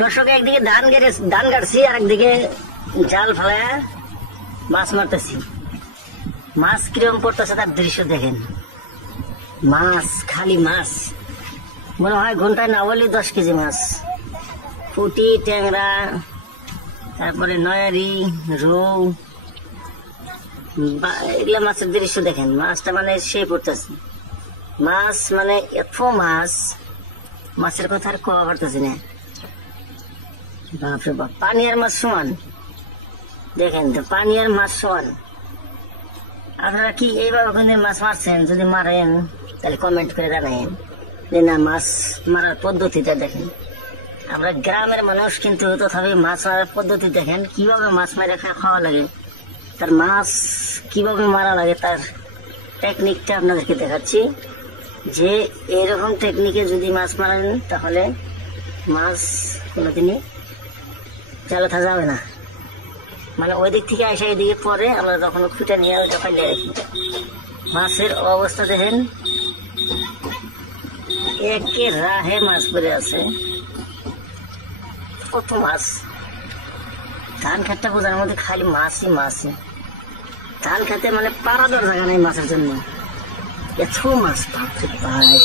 দর্শক, একদিকে ধান কাটছি আর একদিকে জাল ফেলায় মাছ মারতেছি। মাছ কিরকম পড়তেছে তার দৃশ্য দেখেন। মাছ, খালি মাছ, মনে হয় ঘন্টায় না বললে 10 কেজি মাছ। পুঁটি, ট্যাংরা, তারপরে নয়ারি, রৌ, এগুলা মাছের দৃশ্য দেখেন। মাছটা মানে সে পড়তেছে। মাছ মানে এত মাছ, মাছের কথা আর কওয়া পারতেছি না। বাপরে বাপ, পানি আর মাছ সমান। দেখেন তো, পানি আর মাছ সমান। আপনারা কি এইভাবে ওখানে মাছ মারছেন? যদি মারেন তাহলে কমেন্ট করে জানাইন যে না, মাছ মারার পদ্ধতিটা দেখেন। আমরা গ্রামের মানুষ, কিন্তু তথাপি মাছ মারার পদ্ধতি দেখেন। কিভাবে মাছ মেরে খাওয়া লাগে, তার মাছ কিভাবে মারা লাগে, তার টেকনিকটা আপনাদেরকে দেখাচ্ছি। যে এরকম টেকনিকে যদি মাছ মারেন তাহলে মাছ কোনোদিনই জালে থাকা যাবে না। মানে ওই দিক থেকে আসে এদিকে পরে আমরা তখন খুঁটে নিয়ে ওইটা পাইলে রাখি। মাছের অবস্থা দেখেন, একে রাহে মাছ পড়ে আছে। কত মাছ! ধান খেতটা বোঝানোর মধ্যে খালি মাছই মাছই। ধান খেতে মানে পাড়া দেওয়ার জায়গা নেই মাছের জন্য, এত মাছ। বাপরে বাপ।